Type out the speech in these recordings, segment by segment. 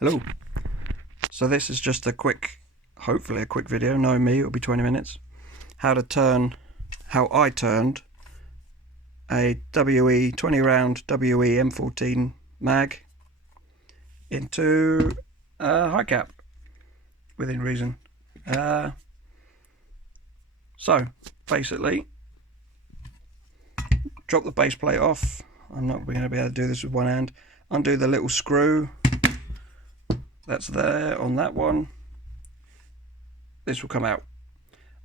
Hello. So this is just a quick, hopefully a quick video, knowing me it'll be 20 minutes. How I turned a 20 round WE M14 mag into a Hi-Cap within reason. So basically, drop the base plate off. I'm not going to be able to do this with one hand. Undo the little screw that's there on that one. This will come out.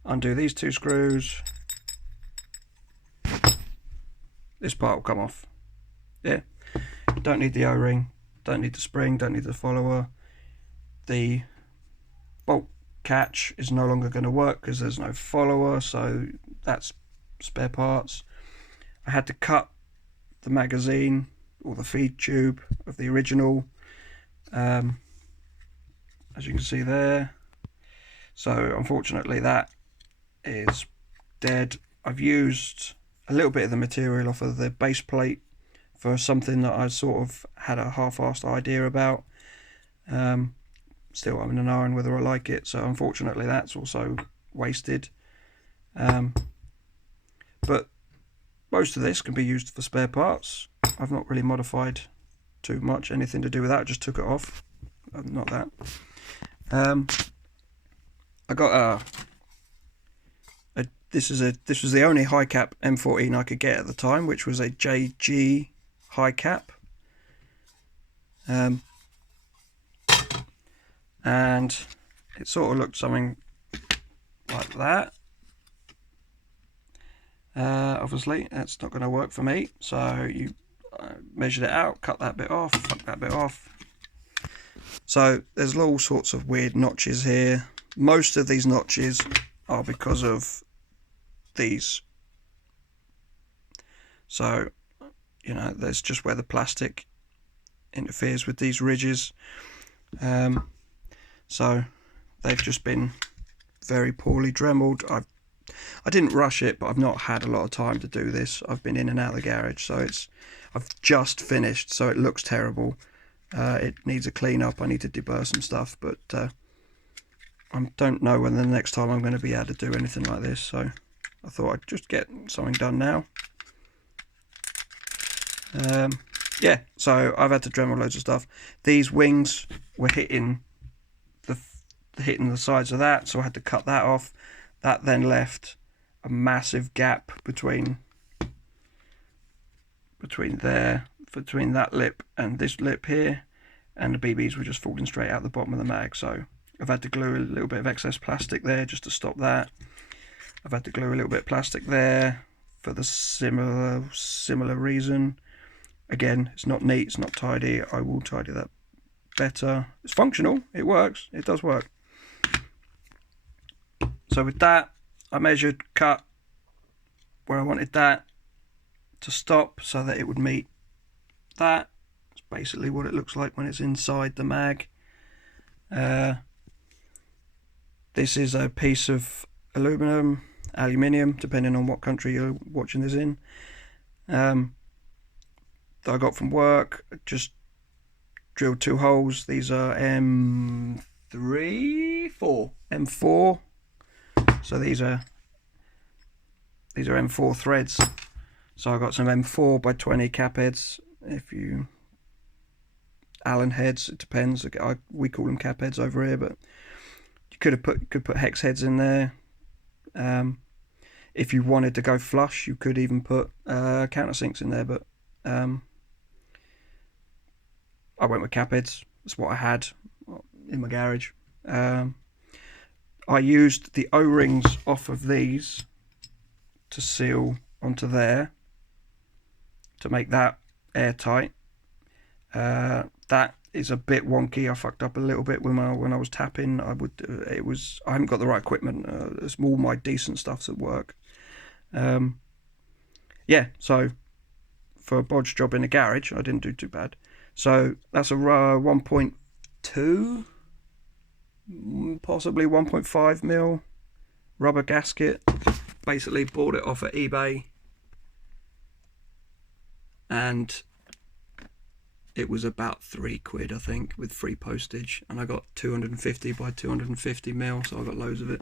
Undo these two screws. This part will come off. Yeah. Don't need the O-ring. Don't need the spring. Don't need the follower. The bolt catch is no longer going to work because there's no follower, so that's spare parts. I had to cut the magazine or the feed tube of the original, as you can see there. So unfortunately that is dead. I've used a little bit of the material off of the base plate for something that I sort of had a half-assed idea about. Still I'm in an iron whether I like it, so unfortunately that's also wasted. But most of this can be used for spare parts. I've not really modified too much, anything to do with that, I just took it off. Not that. I got this was the only Hi-Cap M14 I could get at the time, which was a JG Hi-Cap. And it sort of looked something like that. Obviously that's not going to work for me, so you measured it out, cut that bit off, fuck that bit off. So there's all sorts of weird notches here. Most of these notches are because of these. So, you know, there's just where the plastic interferes with these ridges. So they've just been very poorly dremeled. I didn't rush it, but I've not had a lot of time to do this. I've been in and out of the garage, so I've just finished, so it looks terrible. It needs a clean up. I need to deburr some stuff, but I don't know when the next time I'm going to be able to do anything like this, so I thought I'd just get something done now. Yeah, so I've had to dremel loads of stuff. These wings were hitting the sides of that, so I had to cut that off. That then left a massive gap between that lip and this lip here, and the BBs were just falling straight out the bottom of the mag, so I've had to glue a little bit of excess plastic there just to stop that. I've had to glue a little bit of plastic there for the similar reason. Again, it's not neat, it's not tidy. I will tidy that better. It's functional, it works, it does work. So with that, I measured, cut where I wanted that to stop so that it would meet that. It's basically what it looks like when it's inside the mag. This is a piece of aluminium, depending on what country you're watching this in, that I got from work. Just drilled 2 holes. These are M4. So these are M4 threads. So I got some M4 by 20 cap heads. Allen heads, it depends. We call them cap heads over here, but you could put hex heads in there. If you wanted to go flush, you could even put countersinks in there, but I went with cap heads. That's what I had in my garage. I used the O-rings off of these to seal onto there to make that airtight. That is a bit wonky. I fucked up a little bit when I was tapping. I haven't got the right equipment. It's all my decent stuff's at work. Yeah, so for a bodge job in a garage, I didn't do too bad. So that's a 1.2, possibly 1.5 mil rubber gasket. Basically bought it off at eBay, and it was about £3 I think, with free postage, and I got 250 by 250 mil, so I got loads of it.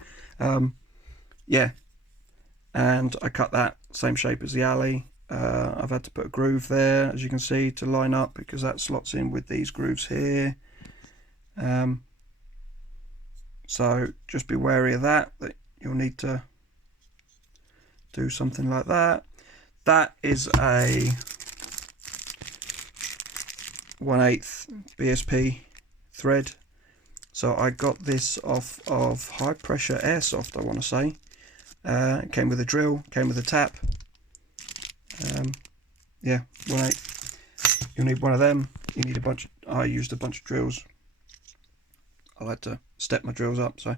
Yeah, and I cut that same shape as the alley. I've had to put a groove there, as you can see, to line up, because that slots in with these grooves here. So just be wary of that you'll need to do something like that. That is a 1/8 BSP thread. So I got this off of High Pressure Airsoft, I want to say. It came with a drill, came with a tap. Yeah, 1/8. You'll need one of them. You need a bunch. I used a bunch of drills. I like to step my drills up, so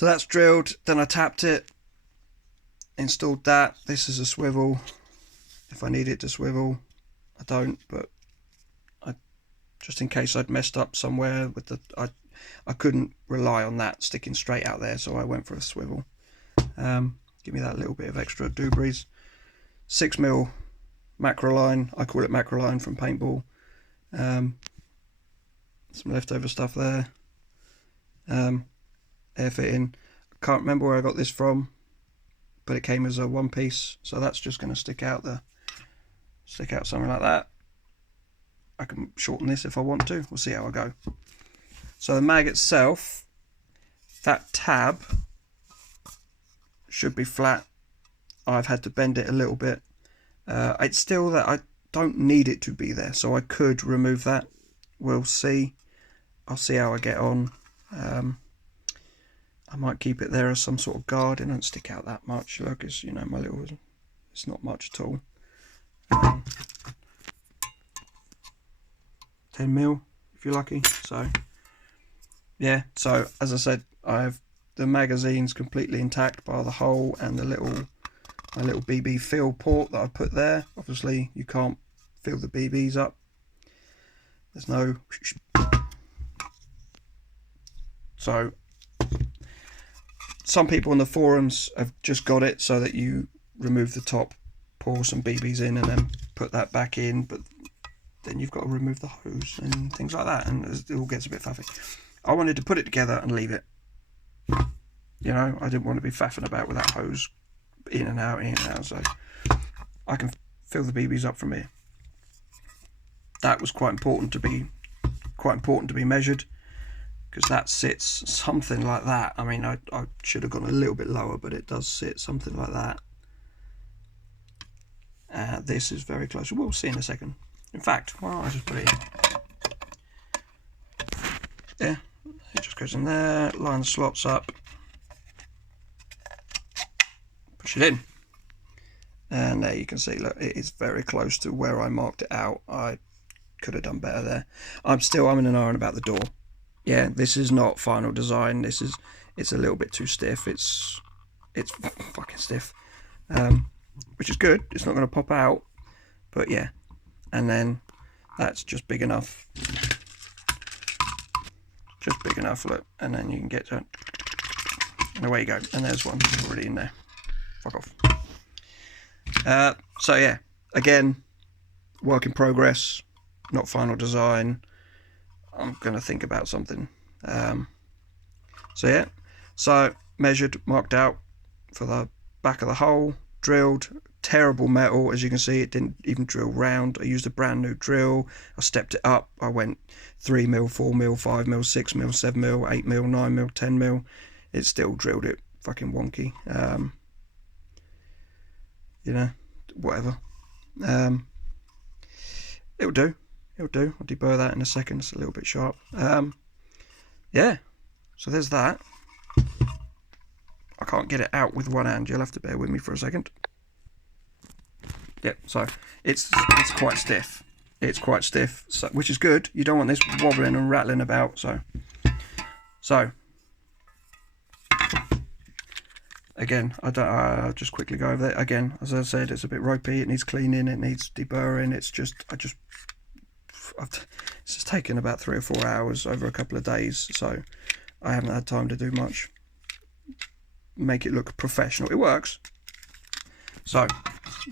that's drilled. Then I tapped it, installed that. This is a swivel. If I need it to swivel, I don't, but just in case I'd messed up somewhere with the, I couldn't rely on that sticking straight out there, so I went for a swivel. Give me that little bit of extra doobries. 6mm macro line. I call it macro line from paintball. Some leftover stuff there. Air fitting. Can't remember where I got this from, but it came as a one piece, so that's just going to stick out something like that. I can shorten this if I want to. We'll see how I go. So the mag itself, that tab should be flat. I've had to bend it a little bit. It's still that I don't need it to be there, so I could remove that. We'll see. I'll see how I get on. I might keep it there as some sort of guard. It don't stick out that much. Look, it's, you know, my little, it's not much at all. 10mm if you're lucky. So yeah, so as I said, I have the magazines completely intact bar the hole and my little BB fill port that I put there. Obviously you can't fill the BBs up, there's no, so some people on the forums have just got it so that you remove the top, pour some BBs in and then put that back in, but then you've got to remove the hose and things like that, and it all gets a bit faffy. I wanted to put it together and leave it. You know, I didn't want to be faffing about with that hose in and out, so I can fill the BBs up from here. That was quite important to be measured, because that sits something like that. I mean, I should have gone a little bit lower, but it does sit something like that. This is very close. We'll see in a second. In fact, well, I just put it in. Yeah, it just goes in there, line the slots up, push it in, and there you can see, look, it is very close to where I marked it out. I could have done better there. I'm in an iron about the door. Yeah, this is not final design. It's a little bit too stiff. It's fucking stiff, which is good. It's not going to pop out, but yeah. And then that's just big enough. Just big enough, look, and then you can get to it. And away you go. And there's one already in there. Fuck off. So yeah, again, work in progress, not final design. I'm gonna think about something. So yeah, so measured, marked out for the back of the hole, drilled. Terrible metal, as you can see, it didn't even drill round. I used a brand new drill. I stepped it up. I went 3mm, 4mm, 5mm, 6mm, 7mm, 8mm, 9mm, 10mm. It still drilled it fucking wonky. You know, whatever. It'll do. I'll deburr that in a second. It's a little bit sharp. Yeah, so there's that. I can't get it out with one hand. You'll have to bear with me for a second. Yep, so it's quite stiff. It's quite stiff, so, which is good. You don't want this wobbling and rattling about. So again, I'll just quickly go over that again. As I said, it's a bit ropey. It needs cleaning. It needs deburring. It's just it's taken about 3 or 4 hours over a couple of days, so I haven't had time to do much. Make it look professional. It works. So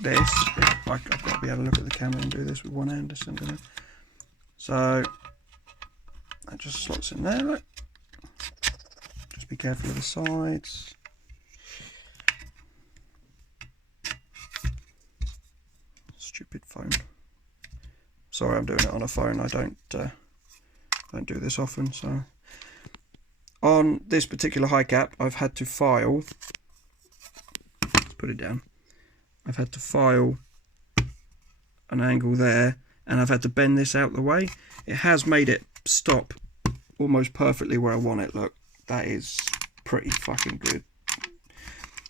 this, I've got to be able to look at the camera and do this with one hand. So that just slots in there, look. Just be careful of the sides. Stupid phone. Sorry, I'm doing it on a phone. I don't do this often. So on this particular Hi-Cap, I've had to file. Put it down. I've had to file an angle there, and I've had to bend this out the way. It has made it stop almost perfectly where I want it. Look, that is pretty fucking good.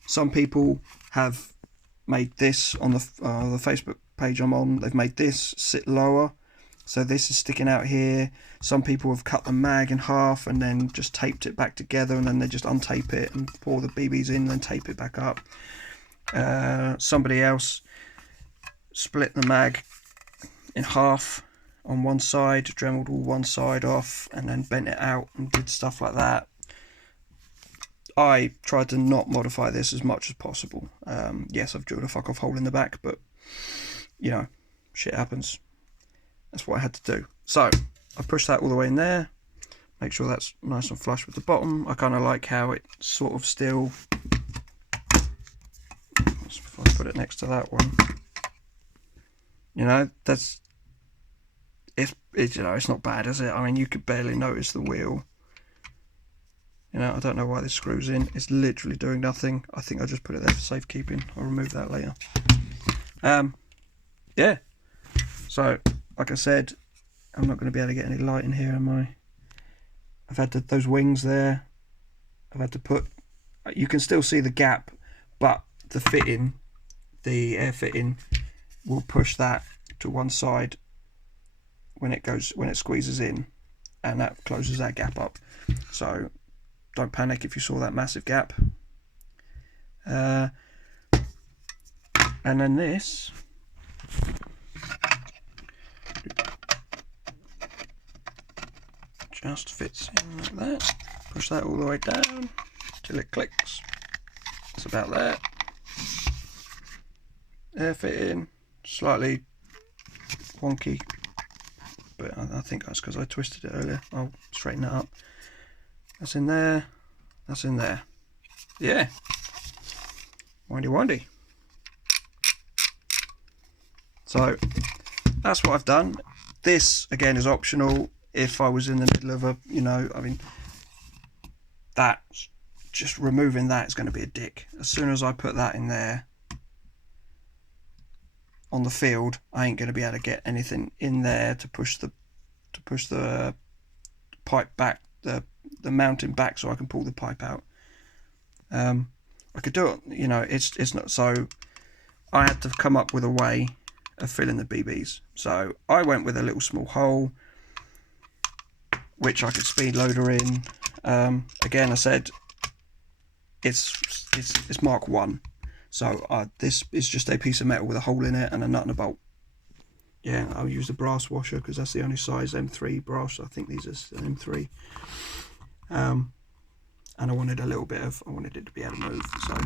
Some people have made this on the Facebook page I'm on. They've made this sit lower, so this is sticking out here. Some people have cut the mag in half and then just taped it back together, and then they just untape it and pour the BBs in and then tape it back up. Somebody else split the mag in half on one side, dremeled all one side off, and then bent it out and did stuff like that. I tried to not modify this as much as possible. Yes, I've drilled a fuck off hole in the back, but you know, shit happens. That's what I had to do. So I pushed that all the way in there, make sure that's nice and flush with the bottom. I kind of like how it sort of still, if I put it next to that one, you know, that's, it's you know, it's not bad, is it? I mean, you could barely notice the wheel. You know, I don't know why this screws in. It's literally doing nothing. I think I just put it there for safekeeping. I'll remove that later. Yeah. So, like I said, I'm not going to be able to get any light in here, am I? I've had those wings there. I've had to put... You can still see the gap, but the fitting, the air fitting, will push that to one side when it squeezes in, and that closes that gap up. So don't panic if you saw that massive gap. And then this just fits in like that. Push that all the way down till it clicks. It's about that. Air fitting, slightly wonky, but I think that's because I twisted it earlier. I'll straighten that up. That's in there. That's in there. Yeah. Windy windy. So that's what I've done. This again is optional. If I was in the middle of a, you know, I mean, that just removing that is going to be a dick. As soon as I put that in there on the field, I ain't going to be able to get anything in there to push the pipe back, the mounting back, so I can pull the pipe out. I could do it, you know, it's not, so I had to come up with a way of filling the BBs. So I went with a little small hole, which I could speed loader in. Again, I said it's Mark 1, so this is just a piece of metal with a hole in it and a nut and a bolt. Yeah, I'll use the brass washer because that's the only size M3 brass. I think these are M3. And I wanted I wanted it to be able to move. So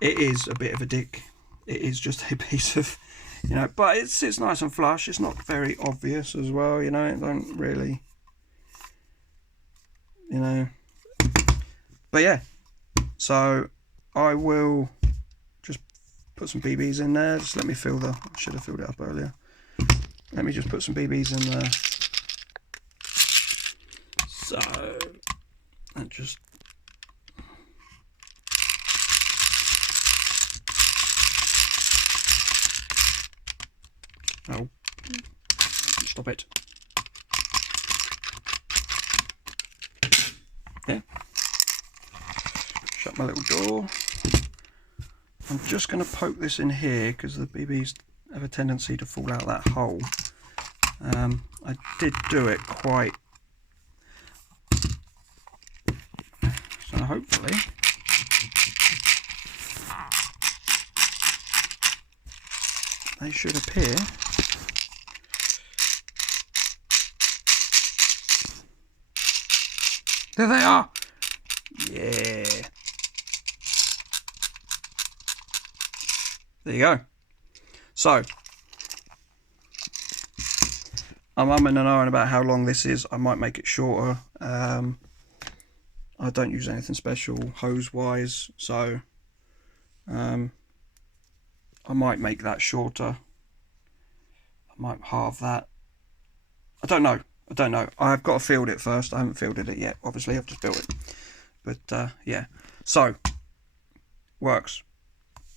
it is a bit of a dick. It is just a piece of, you know, but it sits nice and flush. It's not very obvious as well, you know. It don't really, you know. But yeah, so I will just put some BBs in there. Just let me fill I should have filled it up earlier. Let me just put some BBs in there. So and just oh, stop it. Yeah. Shut my little door. I'm just going to poke this in here because the BBs have a tendency to fall out that hole. I did do it quite, so hopefully they should appear. There they are. Yeah. There you go. So I'm umming and ahhing about how long this is. I might make it shorter. I don't use anything special hose wise, so I might make that shorter. I might halve that. I don't know. I've got to field it first. I haven't fielded it yet, obviously. I've just built it. But yeah, so works.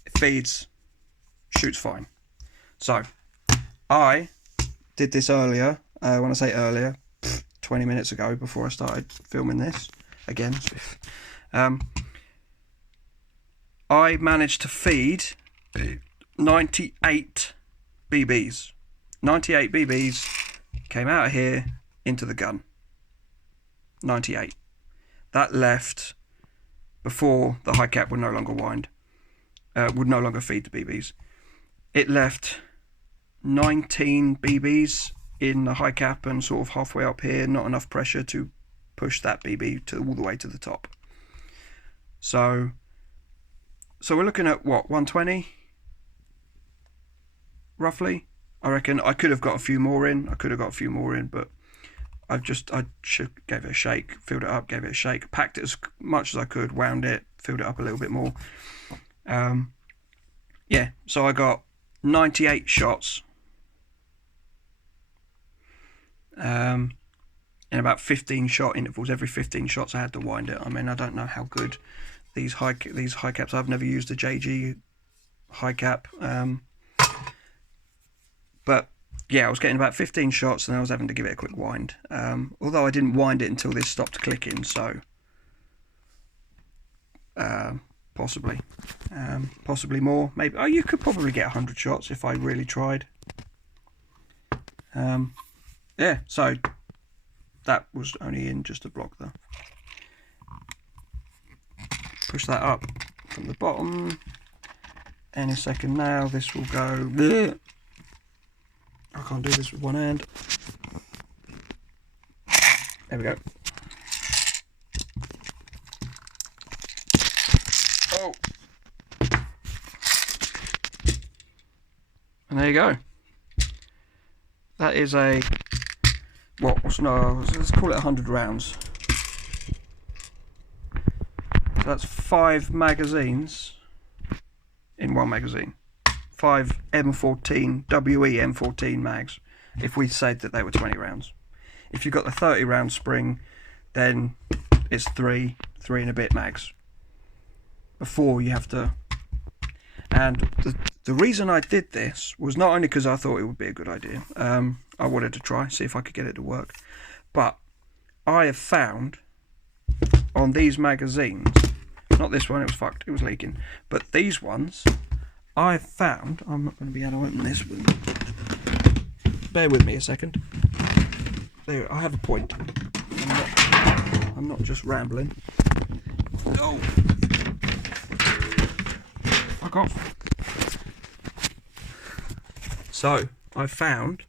It feeds, shoots fine. So I did this earlier. When I say earlier, 20 minutes ago, before I started filming this again. I managed to feed 98 BBs. 98 BBs came out of here into the gun. 98. That left before the Hi-Cap would no longer wind. Would no longer feed the BBs. It left 19 BBs in the Hi-Cap and sort of halfway up here, not enough pressure to push that BB to all the way to the top. So we're looking at what, 120 roughly. I reckon I could have got a few more in. But I gave it a shake, filled it up, gave it a shake, packed it as much as I could, wound it, filled it up a little bit more. Yeah, so I got 98 shots in about 15 shot intervals. Every 15 shots I had to wind it. I mean, I don't know how good these Hi-Caps. I've never used a JG Hi-Cap, but yeah, I was getting about 15 shots and I was having to give it a quick wind. Although I didn't wind it until this stopped clicking, so possibly more, maybe. Oh, you could probably get 100 shots if I really tried. Yeah, so that was only in just a block though. Push that up from the bottom. Any second now, this will go. Bleh. I can't do this with one hand. There we go. Oh. And there you go. That is a, let's call it 100 rounds. So that's 5 magazines in one magazine. 5 M14 WE M14 mags, if we said that they were 20 rounds. If you've got the 30 round spring, then it's 3 and a bit mags before you have to. And the reason I did this was not only because I thought it would be a good idea. I wanted to try, see if I could get it to work, but I have found on these magazines, not this one, it was fucked, it was leaking, but these ones I've found, I'm not going to be able to open this with, bear with me a second. There, I have a point. I'm not just rambling. Oh, fuck off. So I found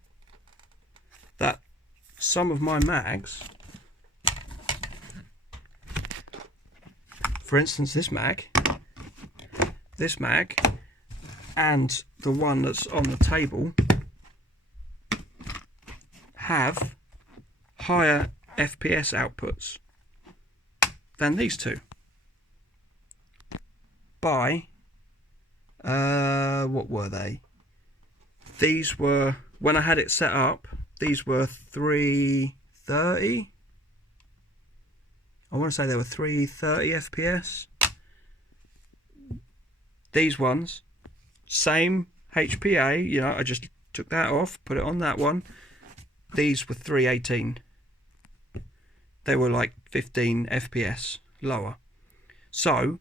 that some of my mags, for instance this mag, and the one that's on the table, have higher FPS outputs than these two by what were they? These were, when I had it set up, these were 330. I want to say they were 330 FPS. These ones, same HPA, you know, I just took that off, put it on that one. These were 318. They were like 15 FPS lower. So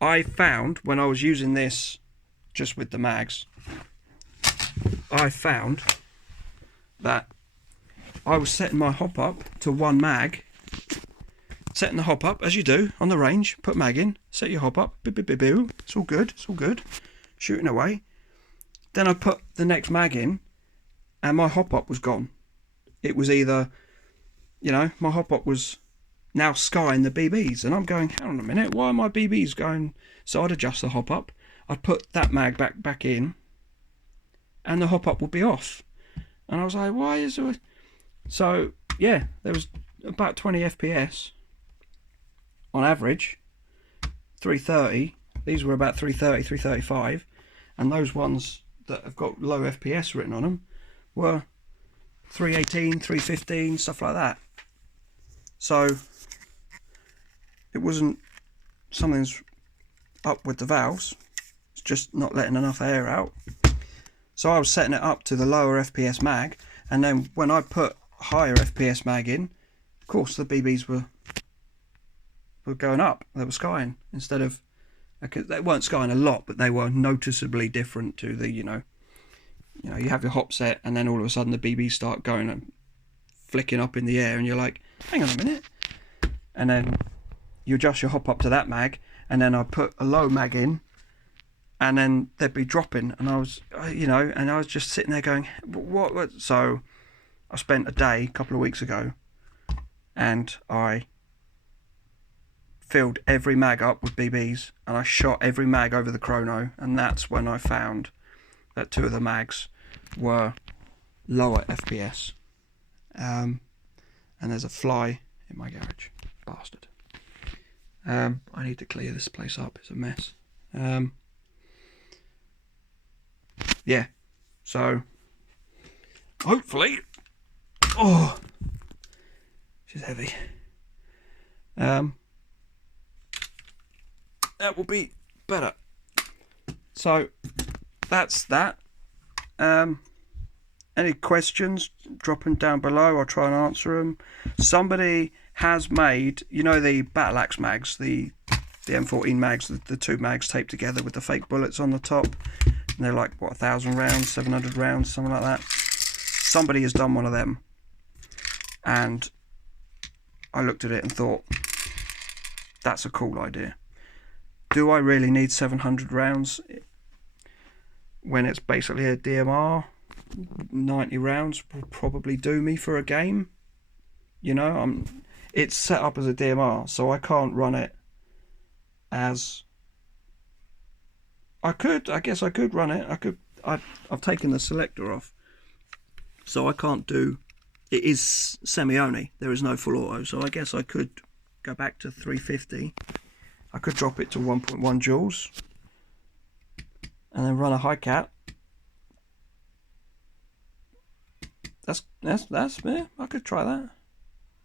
I found, when I was using this just with the mags, I found that I was setting my hop up to 1 mag, setting the hop up as you do on the range, put mag in, set your hop up, it's all good, shooting away. Then I put the next mag in and my hop up was gone. It was either, you know, my hop up was now skying the BBs, and I'm going, hang on a minute, why are my BBs going? So I'd adjust the hop up, I'd put that mag back in, and the hop up would be off. And I was like, why is there? So yeah, there was about 20 FPS on average. 330. These were about 330, 335, and those ones that have got low FPS written on them were 318, 315, stuff like that. So it wasn't something's up with the valves, it's just not letting enough air out. So I was setting it up to the lower FPS mag, and then when I put higher FPS mag in, of course the BBs were going up. They were skying instead of, they weren't skying a lot, but they were noticeably different to the, you know, you have your hop set, and then all of a sudden the BBs start going and flicking up in the air, and you're like, hang on a minute. And then you adjust your hop up to that mag, and then I put a low mag in, and then they'd be dropping, and I was, and I was just sitting there going, what? So I spent a day a couple of weeks ago, and I filled every mag up with BBs, and I shot every mag over the chrono, and that's when I found that 2 of the mags were lower FPS. And there's a fly in my garage, bastard. I need to clear this place up, it's a mess. Yeah, so hopefully, oh, she's heavy. That will be better. So that's that. Any questions, drop them down below. I'll try and answer them. Somebody has made, you know, the battle axe mags, the M14 mags, the 2 mags taped together with the fake bullets on the top, and they're like, what, 1,000 rounds, 700 rounds, something like that. Somebody has done one of them, and I looked at it and thought, that's a cool idea. Do I really need 700 rounds when it's basically a DMR? 90 rounds will probably do me for a game. You know, it's set up as a DMR, so I can't run it as... I guess I could run it. I've taken the selector off, so I can't do... It is semi-only. There is no full auto, so I guess I could go back to 350. I could drop it to 1.1 joules and then run a Hi-Cap. That's yeah, I could try that.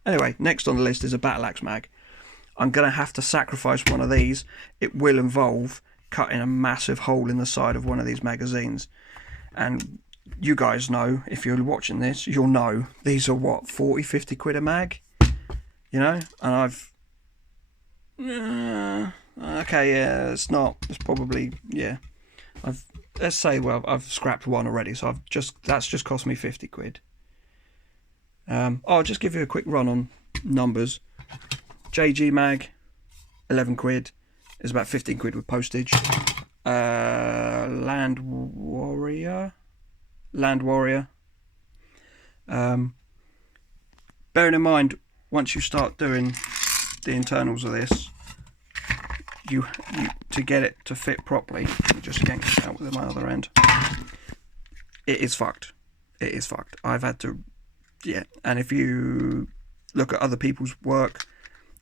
Anyway, next on the list is a battle axe mag. I'm gonna have to sacrifice one of these. It will involve cutting a massive hole in the side of one of these magazines, and you guys know, if you're watching this, you'll know these are what, 40-50 quid a mag, you know. And I've okay, yeah, it's probably, yeah, let's say, well, I've scrapped one already, so that's just cost me 50 quid. I'll just give you a quick run on numbers. JG mag, 11 quid, is about 15 quid with postage. Land Warrior. Bearing in mind, once you start doing the internals of this, you to get it to fit properly, just yank this out with my other end, it is fucked. It is fucked. I've had to, yeah, and if you look at other people's work,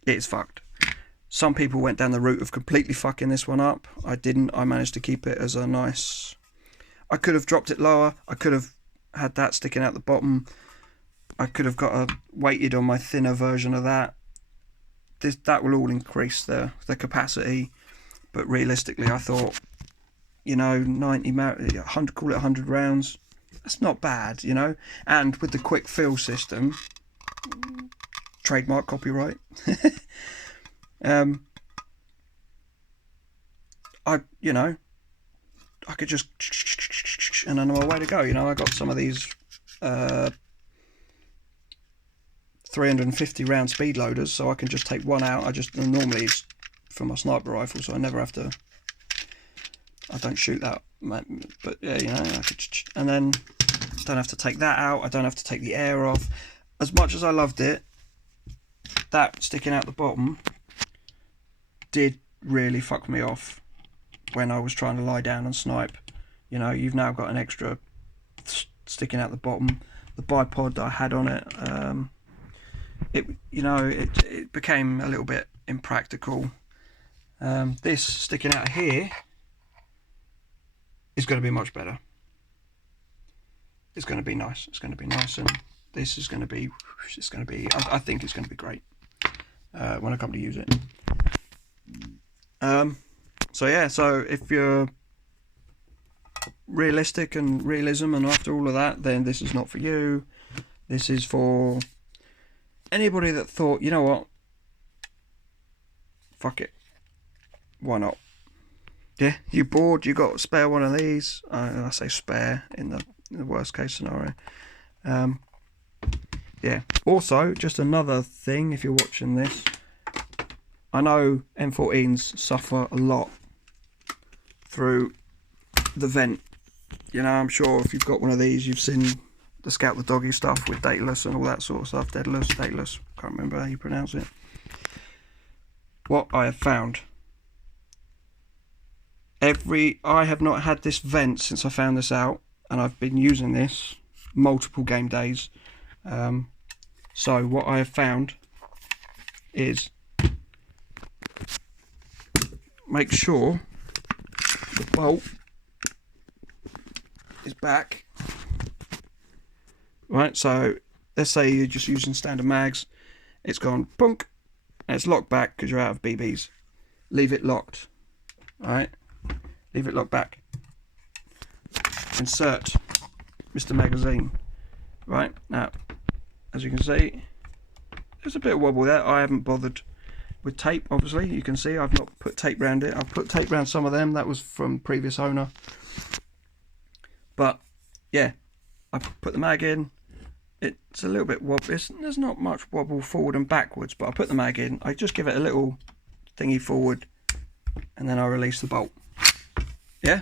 it is fucked. Some people went down the route of completely fucking this one up. I didn't. I managed to keep it as a nice... I could have dropped it lower. I could have had that sticking out the bottom. I could have got a weighted on my thinner version of that. That will all increase the capacity, but realistically, I thought, you know, 100, call it 100 rounds. That's not bad, you know. And with the quick fill system, trademark, copyright. I could just, and then I'm away to go. You know, I got some of these 350 round speed loaders, so I can just take one out. Normally it's for my sniper rifle, so I never have to. I don't shoot that, but yeah, you know, I could, and then don't have to take that out. I don't have to take the air off. As much as I loved it, that sticking out the bottom did really fuck me off when I was trying to lie down and snipe. You know, you've now got an extra sticking out the bottom. the bipod that I had on it. It became a little bit impractical. This sticking out here is going to be much better. It's going to be nice. It's going to be nice, and this is going to be. I think it's going to be great when I come to use it. So yeah. So if you're realistic and realism, and after all of that, then this is not for you. This is for anybody that thought, you know what, fuck it, why not? Yeah, you bored, you got a spare one of these. I say spare in the worst case scenario. Yeah. Also, just another thing, if you're watching this, I know M14s suffer a lot through the vent. You know, I'm sure if you've got one of these, you've seen the Scout the Doggy stuff with dateless and all that sort of stuff. Dateless, can't remember how you pronounce it. What I have found, I have not had this vent since I found this out, and I've been using this multiple game days. So what I have found is, make sure the bolt is back. Right, so let's say you're just using standard mags, it's gone punk, and it's locked back because you're out of BBs. Leave it locked. Alright, leave it locked back. Insert Mr. Magazine. Right, now, as you can see, there's a bit of wobble there. I haven't bothered with tape, obviously. You can see I've not put tape around it. I've put tape around some of them, that was from previous owner. But, yeah, I've put the mag in. It's a little bit wobbly. There's not much wobble forward and backwards, but I put the mag in. I just give it a little thingy forward, and then I release the bolt. Yeah?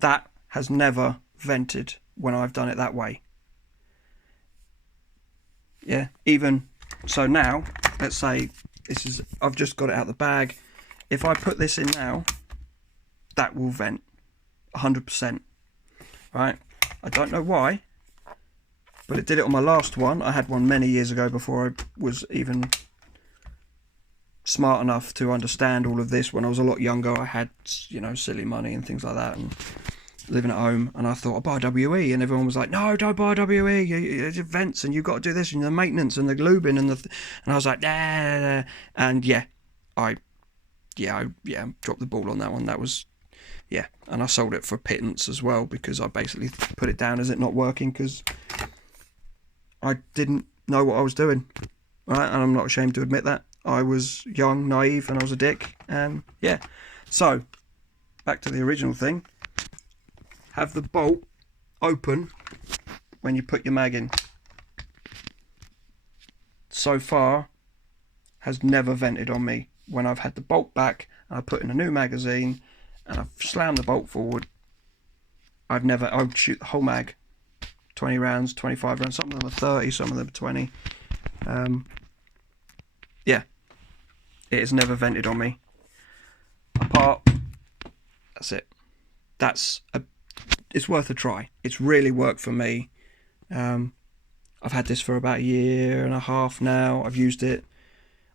That has never vented when I've done it that way. Yeah, even so now, let's say I've just got it out of the bag. If I put this in now, that will vent 100%. Right? I don't know why, but it did it on my last one. I had one many years ago before I was even smart enough to understand all of this. When I was a lot younger, I had, you know, silly money and things like that, and living at home, and I thought I'll buy WE, and everyone was like, no, don't buy WE, it's vents, and you've got to do this, and the maintenance, and the lubing, and I was like, nah. And yeah, I dropped the ball on that one. That was, yeah, and I sold it for pittance as well, because I basically put it down as it not working, because I didn't know what I was doing, right? And I'm not ashamed to admit that. I was young, naive, and I was a dick, and yeah. So, back to the original thing. Have the bolt open when you put your mag in. So far, has never vented on me. When I've had the bolt back, and I put in a new magazine, and I've slammed the bolt forward, I would shoot the whole mag. 20 rounds, 25 rounds, some of them are 30, some of them are 20. Yeah, it has never vented on me. Apart, that's it. It's worth a try. It's really worked for me. I've had this for about a year and a half now. I've used it.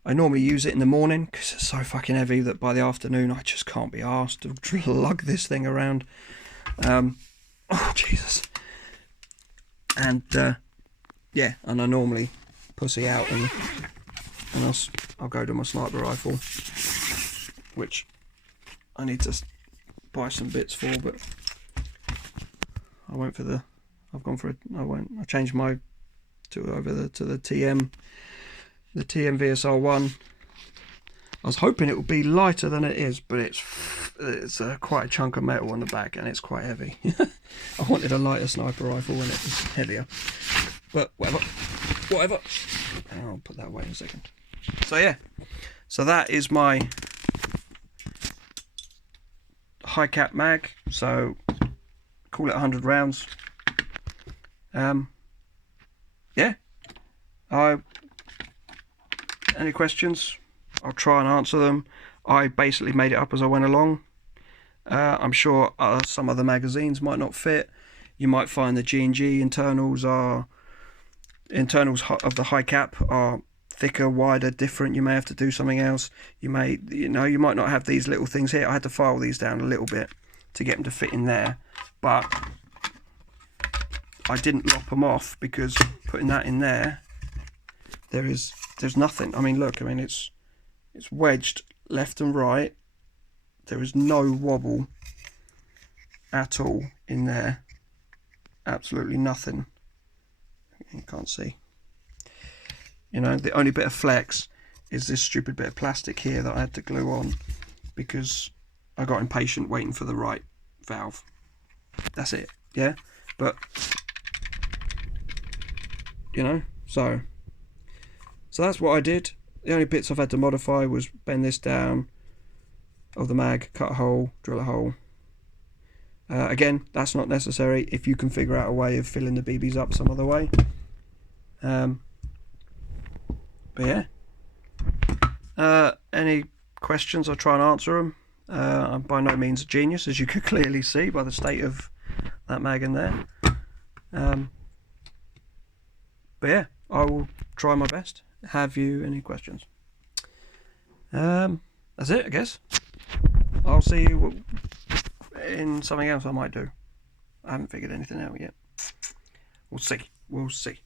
I normally use it in the morning because it's so fucking heavy that by the afternoon I just can't be arsed to lug this thing around. Oh, Jesus. And yeah, and I normally pussy out and I'll go to my sniper rifle, which I need to buy some bits for, but I went for the. I changed my to the TM VSR1. I was hoping it would be lighter than it is, but it's quite a chunk of metal on the back, and it's quite heavy. I wanted a lighter sniper rifle and it was heavier, but whatever. I'll put that away in a second. So yeah, so that is my Hi-Cap mag. So call it 100 rounds. Yeah. Any questions? I'll try and answer them. I basically made it up as I went along. I'm sure some other magazines might not fit. You might find the G&G internals of the Hi-Cap are thicker, wider, different. You may have to do something else. You might not have these little things here. I had to file these down a little bit to get them to fit in there, but I didn't lop them off, because putting that in there, there's nothing. I mean, look, I mean, it's wedged left and right. There is no wobble at all in there. Absolutely nothing. You can't see. You know, the only bit of flex is this stupid bit of plastic here that I had to glue on because I got impatient waiting for the right valve. That's it, yeah? But, you know, so that's what I did. The only bits I've had to modify was bend this down of the mag, cut a hole, drill a hole. Again, that's not necessary if you can figure out a way of filling the BBs up some other way. But yeah, any questions, I'll try and answer them. I'm by no means a genius, as you could clearly see by the state of that mag in there. But yeah, I will try my best. Have you any questions? That's it, I guess. I'll see you in something else I might do. I haven't figured anything out yet. We'll see.